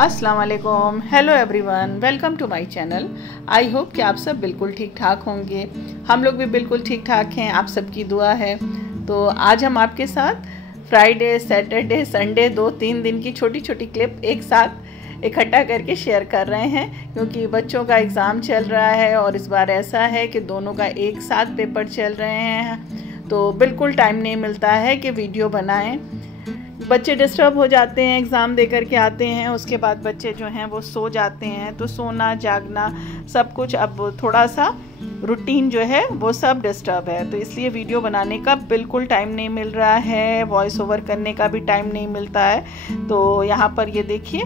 अस्सलाम वालेकुम, hello everyone, welcome to my channel. I hope कि आप सब बिल्कुल ठीक ठाक होंगे। हम लोग भी बिल्कुल ठीक ठाक हैं, आप सबकी दुआ है। तो आज हम आपके साथ फ्राइडे, सैटरडे, संडे 2-3 दिन की छोटी छोटी क्लिप एक साथ इकट्ठा करके शेयर कर रहे हैं, क्योंकि बच्चों का एग्ज़ाम चल रहा है और इस बार ऐसा है कि दोनों का एक साथ पेपर चल रहे हैं, तो बिल्कुल टाइम नहीं मिलता है कि वीडियो बनाएं। बच्चे डिस्टर्ब हो जाते हैं, एग्ज़ाम दे कर के आते हैं, उसके बाद बच्चे जो हैं वो सो जाते हैं, तो सोना जागना सब कुछ अब थोड़ा सा रूटीन जो है वो सब डिस्टर्ब है, तो इसलिए वीडियो बनाने का बिल्कुल टाइम नहीं मिल रहा है, वॉइस ओवर करने का भी टाइम नहीं मिलता है। तो यहाँ पर ये देखिए,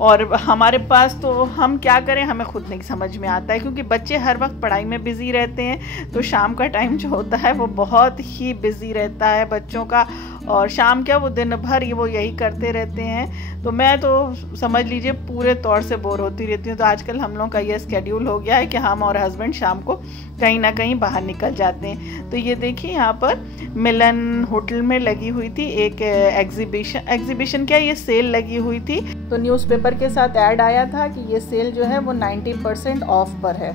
और हमारे पास तो हम क्या करें हमें खुद नहीं समझ में आता है, क्योंकि बच्चे हर वक्त पढ़ाई में बिज़ी रहते हैं, तो शाम का टाइम जो होता है वो बहुत ही बिज़ी रहता है बच्चों का, और शाम क्या वो दिन भर वो यही करते रहते हैं। तो मैं तो समझ लीजिए पूरे तौर से बोर होती रहती हूँ। तो आजकल हम लोगों का ये स्केड्यूल हो गया है कि हम और हस्बैंड शाम को कहीं ना कहीं बाहर निकल जाते हैं। तो ये देखिए, यहाँ पर मिलन होटल में लगी हुई थी एक एग्जीबिशन क्या, ये सेल लगी हुई थी। तो न्यूज़पेपर के साथ ऐड आया था कि ये सेल जो है वो 90% ऑफ पर है।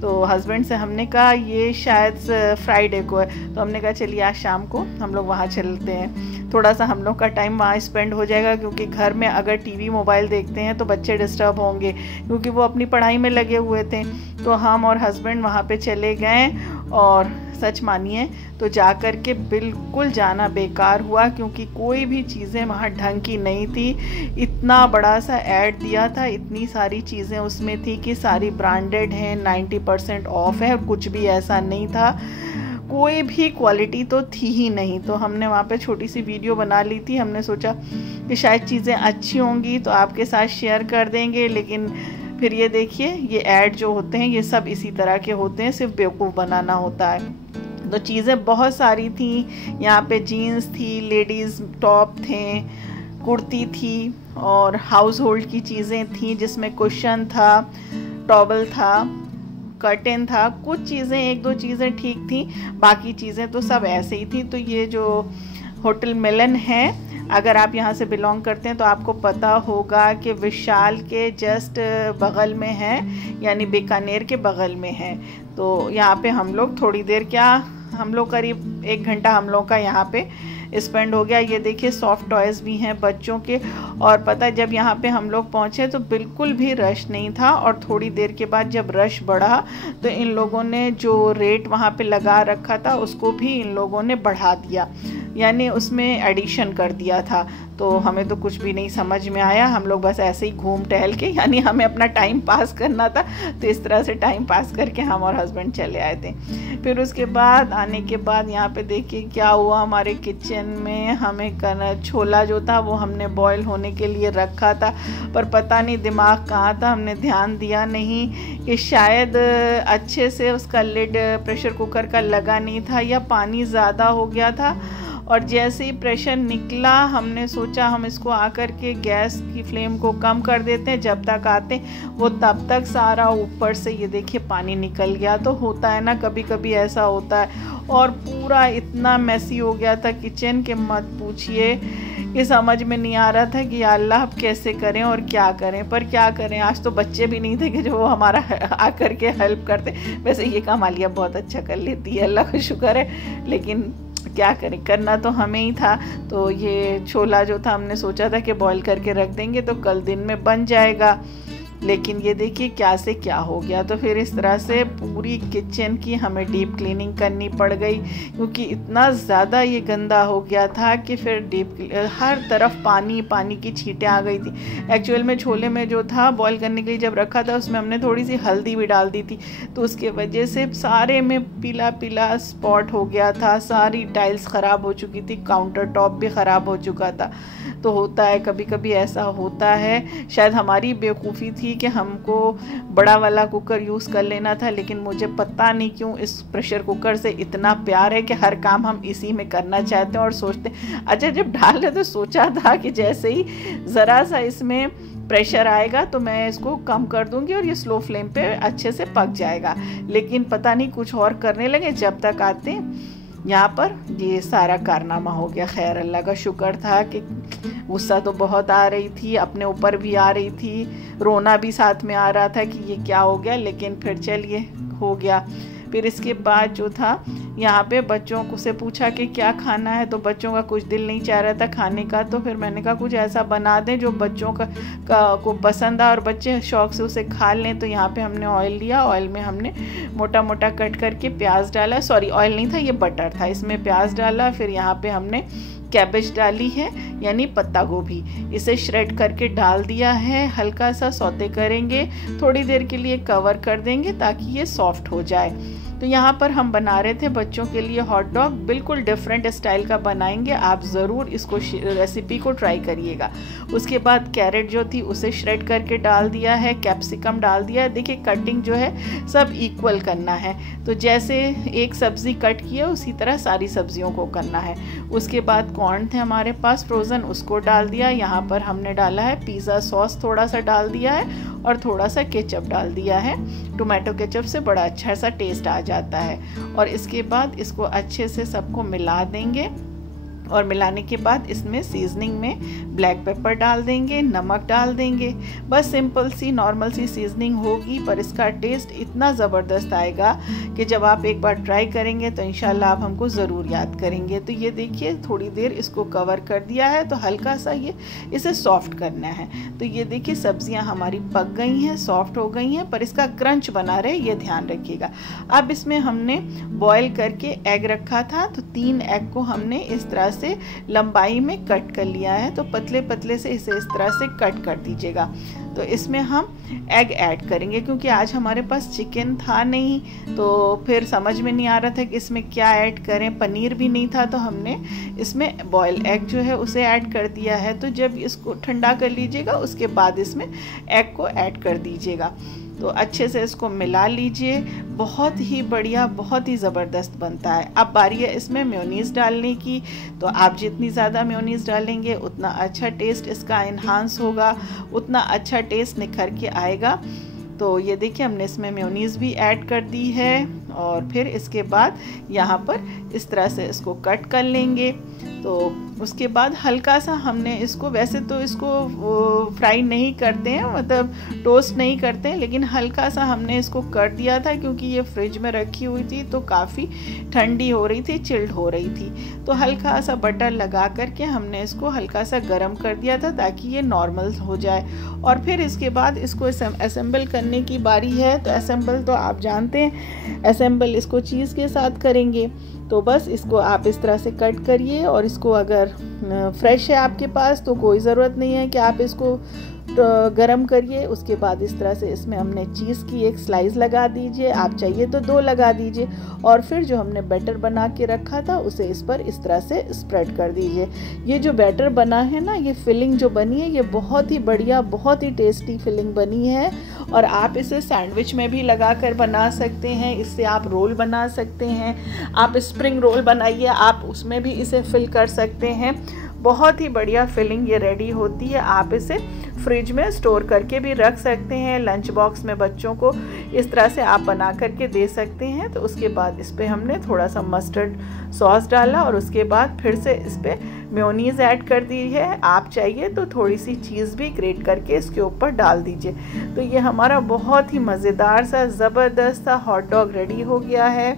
तो हस्बैंड से हमने कहा ये शायद फ्राइडे को है, तो हमने कहा चलिए आज शाम को हम लोग वहाँ चलते हैं, थोड़ा सा हम लोग का टाइम वहाँ स्पेंड हो जाएगा, क्योंकि घर में अगर टीवी मोबाइल देखते हैं तो बच्चे डिस्टर्ब होंगे, क्योंकि वो अपनी पढ़ाई में लगे हुए थे। तो हम और हस्बैंड वहाँ पे चले गए, और सच मानिए तो जा कर के बिल्कुल जाना बेकार हुआ, क्योंकि कोई भी चीज़ें वहाँ ढंग की नहीं थी। इतना बड़ा सा ऐड दिया था, इतनी सारी चीज़ें उसमें थी कि सारी ब्रांडेड हैं, 90% ऑफ है, कुछ भी ऐसा नहीं था, कोई भी क्वालिटी तो थी ही नहीं। तो हमने वहाँ पे छोटी सी वीडियो बना ली थी, हमने सोचा कि शायद चीज़ें अच्छी होंगी तो आपके साथ शेयर कर देंगे, लेकिन फिर ये देखिए, ये ऐड जो होते हैं ये सब इसी तरह के होते हैं, सिर्फ बेवकूफ़ बनाना होता है। तो चीज़ें बहुत सारी थी, यहाँ पे जीन्स थी, लेडीज़ टॉप थे, कुर्ती थी, और हाउस होल्ड की चीज़ें थी, जिसमें कुशन था, टॉवल था, कर्टेन था, कुछ चीज़ें एक दो चीज़ें ठीक थी, बाकी चीज़ें तो सब ऐसे ही थी। तो ये जो होटल मिलन है, अगर आप यहाँ से बिलोंग करते हैं तो आपको पता होगा कि विशाल के जस्ट बगल में है, यानी बीकानेर के बगल में है। तो यहाँ पे हम लोग थोड़ी देर, क्या हम लोग करीब 1 घंटा हम लोग का यहाँ पे स्पेंड हो गया। ये देखिए, सॉफ्ट टॉयज़ भी हैं बच्चों के, और पता है जब यहाँ पे हम लोग पहुँचे तो बिल्कुल भी रश नहीं था, और थोड़ी देर के बाद जब रश बढ़ा तो इन लोगों ने जो रेट वहाँ पे लगा रखा था उसको भी इन लोगों ने बढ़ा दिया, यानी उसमें एडिशन कर दिया था। तो हमें तो कुछ भी नहीं समझ में आया, हम लोग बस ऐसे ही घूम टहल के, यानी हमें अपना टाइम पास करना था, तो इस तरह से टाइम पास करके हम और हस्बैंड चले आए थे। फिर उसके बाद आने के बाद यहाँ पे देखिए क्या हुआ, हमारे किचन में हमें छोला जो था वो हमने बॉईल होने के लिए रखा था, पर पता नहीं दिमाग कहाँ था, हमने ध्यान दिया नहीं कि शायद अच्छे से उसका लिड प्रेशर कुकर का लगा नहीं था, या पानी ज़्यादा हो गया था, और जैसे ही प्रेशर निकला हमने सोचा हम इसको आकर के गैस की फ्लेम को कम कर देते हैं, जब तक आते वो तब तक सारा ऊपर से ये देखिए पानी निकल गया। तो होता है ना, कभी कभी ऐसा होता है, और पूरा इतना मैसी हो गया था किचन के मत पूछिए, कि समझ में नहीं आ रहा था कि या अल्लाह अब कैसे करें और क्या करें। पर क्या करें, आज तो बच्चे भी नहीं थे कि जो वो हमारा आकर के हेल्प करते। वैसे ये काम आलिया बहुत अच्छा कर लेती है, अल्लाह का शुक्र है, लेकिन क्या करें, करना तो हमें ही था। तो ये छोला जो था हमने सोचा था कि बॉईल करके रख देंगे तो कल दिन में बन जाएगा, लेकिन ये देखिए क्या से क्या हो गया। तो फिर इस तरह से पूरी किचन की हमें डीप क्लीनिंग करनी पड़ गई, क्योंकि इतना ज़्यादा ये गंदा हो गया था कि फिर हर तरफ पानी पानी की छींटें आ गई थी। एक्चुअल में छोले में जो था बॉईल करने के लिए जब रखा था उसमें हमने थोड़ी सी हल्दी भी डाल दी थी, तो उसके वजह से सारे में पीला पीला स्पॉट हो गया था, सारी टाइल्स ख़राब हो चुकी थी, काउंटर टॉप भी ख़राब हो चुका था। तो होता है, कभी कभी ऐसा होता है। शायद हमारी बेवकूफ़ी थी कि हमको बड़ा वाला कुकर यूज़ कर लेना था, लेकिन मुझे पता नहीं क्यों इस प्रेशर कुकर से इतना प्यार है कि हर काम हम इसी में करना चाहते हैं, और सोचते अच्छा जब डाल रहे तो सोचा था कि जैसे ही ज़रा सा इसमें प्रेशर आएगा तो मैं इसको कम कर दूंगी और ये स्लो फ्लेम पे अच्छे से पक जाएगा, लेकिन पता नहीं कुछ और करने लगे। जब तक आते यहाँ पर ये सारा कारनामा हो गया। खैर अल्लाह का शुक्र था कि गुस्सा तो बहुत आ रही थी, अपने ऊपर भी आ रही थी, रोना भी साथ में आ रहा था कि ये क्या हो गया, लेकिन फिर चलिए हो गया। फिर इसके बाद जो था यहाँ पे बच्चों को से पूछा कि क्या खाना है, तो बच्चों का कुछ दिल नहीं चाह रहा था खाने का। तो फिर मैंने कहा कुछ ऐसा बना दें जो बच्चों को पसंद आ और बच्चे शौक से उसे खा लें। तो यहाँ पे हमने ऑयल लिया, ऑयल में हमने मोटा मोटा कट करके प्याज डाला, सॉरी ऑयल नहीं था ये बटर था, इसमें प्याज डाला। फिर यहाँ पे हमने कैबेज डाली है यानी पत्ता गोभी, इसे श्रेड करके डाल दिया है। हल्का सा सौते करेंगे, थोड़ी देर के लिए कवर कर देंगे ताकि ये सॉफ्ट हो जाए। तो यहाँ पर हम बना रहे थे बच्चों के लिए हॉट डॉग, बिल्कुल डिफरेंट स्टाइल का बनाएंगे, आप ज़रूर इसको रेसिपी को ट्राई करिएगा। उसके बाद कैरेट जो थी उसे श्रेड करके डाल दिया है, कैप्सिकम डाल दिया है। देखिए कटिंग जो है सब इक्वल करना है, तो जैसे एक सब्ज़ी कट की है उसी तरह सारी सब्जियों को करना है। उसके बाद कॉर्न थे हमारे पास फ्रोज़न, उसको डाल दिया। यहाँ पर हमने डाला है पिज़्ज़ा सॉस, थोड़ा सा डाल दिया है और थोड़ा सा केचप डाल दिया है। टोमेटो केचप से बड़ा अच्छा सा टेस्ट आ जाता है। और इसके बाद इसको अच्छे से सबको मिला देंगे और मिलाने के बाद इसमें सीजनिंग में ब्लैक पेपर डाल देंगे, नमक डाल देंगे। बस सिंपल सी नॉर्मल सी सीजनिंग होगी, पर इसका टेस्ट इतना ज़बरदस्त आएगा कि जब आप एक बार ट्राई करेंगे तो इंशाल्लाह आप हमको ज़रूर याद करेंगे। तो ये देखिए थोड़ी देर इसको कवर कर दिया है, तो हल्का सा इसे सॉफ्ट करना है। तो ये देखिए सब्जियां हमारी पक गई हैं, सॉफ्ट हो गई हैं, पर इसका क्रंच बना रहे ये ध्यान रखिएगा। अब इसमें हमने बॉयल करके एग रखा था, तो 3 एग को हमने इस तरह से लंबाई में कट कर लिया है। तो पतले पतले से इसे इस तरह से कट कर दीजिएगा। तो इसमें हम एग ऐड करेंगे, क्योंकि आज हमारे पास चिकन था नहीं, तो फिर समझ में नहीं आ रहा था कि इसमें क्या ऐड करें, पनीर भी नहीं था, तो हमने इसमें बॉयल एग जो है उसे ऐड कर दिया है। तो जब इसको ठंडा कर लीजिएगा उसके बाद इसमें एग को ऐड कर दीजिएगा। तो अच्छे से इसको मिला लीजिए, बहुत ही बढ़िया, बहुत ही ज़बरदस्त बनता है। अब बारी है इसमें मेयोनीज़ डालने की, तो आप जितनी ज़्यादा मेयोनीज़ डालेंगे उतना अच्छा टेस्ट इसका इन्हांस होगा, उतना अच्छा टेस्ट निखर के आएगा। तो ये देखिए हमने इसमें मेयोनीज़ भी ऐड कर दी है और फिर इसके बाद यहाँ पर इस तरह से इसको कट कर लेंगे। तो उसके बाद हल्का सा हमने इसको, वैसे तो इसको फ्राई नहीं करते हैं, मतलब टोस्ट नहीं करते हैं, लेकिन हल्का सा हमने इसको कर दिया था क्योंकि ये फ्रिज में रखी हुई थी तो काफ़ी ठंडी हो रही थी, चिल्ड हो रही थी। तो हल्का सा बटर लगा करके हमने इसको हल्का सा गर्म कर दिया था ताकि ये नॉर्मल हो जाए। और फिर इसके बाद इसको असेंबल करने की बारी है। तो असेंबल तो आप जानते हैं, असेंबल इसको चीज़ के साथ करेंगे। तो बस इसको आप इस तरह से कट करिए, और इसको अगर फ्रेश है आपके पास तो कोई ज़रूरत नहीं है कि आप इसको गरम करिए। उसके बाद इस तरह से इसमें हमने चीज़ की एक स्लाइस लगा दीजिए, आप चाहिए तो 2 लगा दीजिए, और फिर जो हमने बैटर बना के रखा था उसे इस पर इस तरह से स्प्रेड कर दीजिए। ये जो बैटर बना है ना, ये फिलिंग जो बनी है ये बहुत ही बढ़िया, बहुत ही टेस्टी फिलिंग बनी है। और आप इसे सैंडविच में भी लगा कर बना सकते हैं, इससे आप रोल बना सकते हैं, आप स्प्रिंग रोल बनाइए, आप उसमें भी इसे फिल कर सकते हैं। बहुत ही बढ़िया फिलिंग ये रेडी होती है। आप इसे फ्रिज में स्टोर करके भी रख सकते हैं, लंच बॉक्स में बच्चों को इस तरह से आप बना करके दे सकते हैं। तो उसके बाद इस पर हमने थोड़ा सा मस्टर्ड सॉस डाला और उसके बाद फिर से इस पर मेयोनीज़ ऐड कर दी है। आप चाहिए तो थोड़ी सी चीज़ भी ग्रेट करके इसके ऊपर डाल दीजिए। तो ये हमारा बहुत ही मज़ेदार सा ज़बरदस्त सा हॉट डॉग रेडी हो गया है।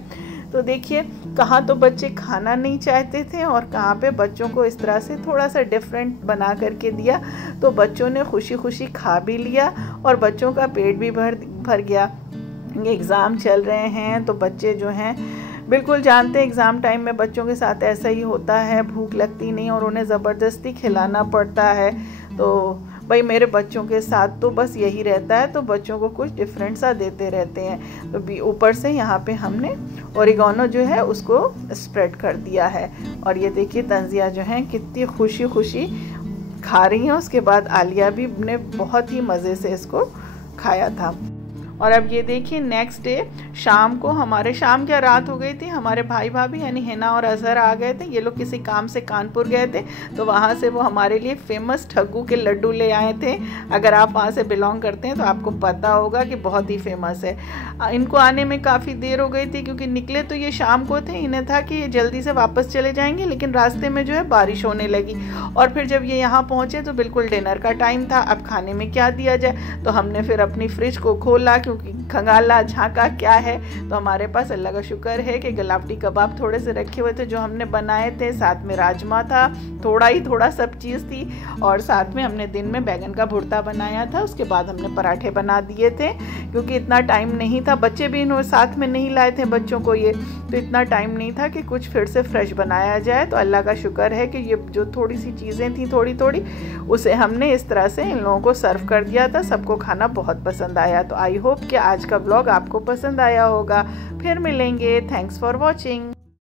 तो देखिए कहाँ तो बच्चे खाना नहीं चाहते थे और कहाँ पे बच्चों को इस तरह से थोड़ा सा डिफरेंट बना करके दिया तो बच्चों ने खुशी खुशी खा भी लिया और बच्चों का पेट भी भर गया। एग्ज़ाम चल रहे हैं तो बच्चे जो हैं बिल्कुल जानते हैं एग्ज़ाम टाइम में बच्चों के साथ ऐसा ही होता है, भूख लगती नहीं और उन्हें ज़बरदस्ती खिलाना पड़ता है। तो भाई मेरे बच्चों के साथ तो बस यही रहता है, तो बच्चों को कुछ डिफरेंट सा देते रहते हैं। तो ऊपर से यहाँ पे हमने ओरिगानो जो है उसको स्प्रेड कर दिया है और ये देखिए तंजिया जो है कितनी खुशी खुशी खा रही हैं। उसके बाद आलिया भी ने बहुत ही मज़े से इसको खाया था। और अब ये देखिए नेक्स्ट डे शाम को हमारे शाम क्या रात हो गई थी, हमारे भाई भाभी यानी हिना और अजहर आ गए थे। ये लोग किसी काम से कानपुर गए थे, तो वहाँ से वो हमारे लिए फेमस ठग्गू के लड्डू ले आए थे। अगर आप वहाँ से बिलोंग करते हैं तो आपको पता होगा कि बहुत ही फेमस है। इनको आने में काफ़ी देर हो गई थी, क्योंकि निकले तो ये शाम को थे। इन्हें था कि ये जल्दी से वापस चले जाएंगे, लेकिन रास्ते में जो है बारिश होने लगी। और फिर जब ये यहाँ पहुँचे तो बिल्कुल डिनर का टाइम था। अब खाने में क्या दिया जाए, तो हमने फिर अपनी फ्रिज को खोला, क्योंकि खंगाला झांका क्या है, तो हमारे पास अल्लाह का शुक्र है कि गलावटी कबाब थोड़े से रखे हुए थे जो हमने बनाए थे। साथ में राजमा था, थोड़ा सब चीज़ थी, और साथ में हमने दिन में बैगन का भुर्ता बनाया था। उसके बाद हमने पराठे बना दिए थे, क्योंकि इतना टाइम नहीं था। बच्चे भी इन्होंने साथ में नहीं लाए थे बच्चों को ये, तो इतना टाइम नहीं था कि कुछ फिर से फ्रेश बनाया जाए। तो अल्लाह का शुक्र है कि ये जो थोड़ी सी चीज़ें थी थोड़ी उसे हमने इस तरह से इन लोगों को सर्व कर दिया था। सबको खाना बहुत पसंद आया। तो आई होप कि आज का व्लॉग आपको पसंद आया होगा। फिर मिलेंगे। Thanks for watching.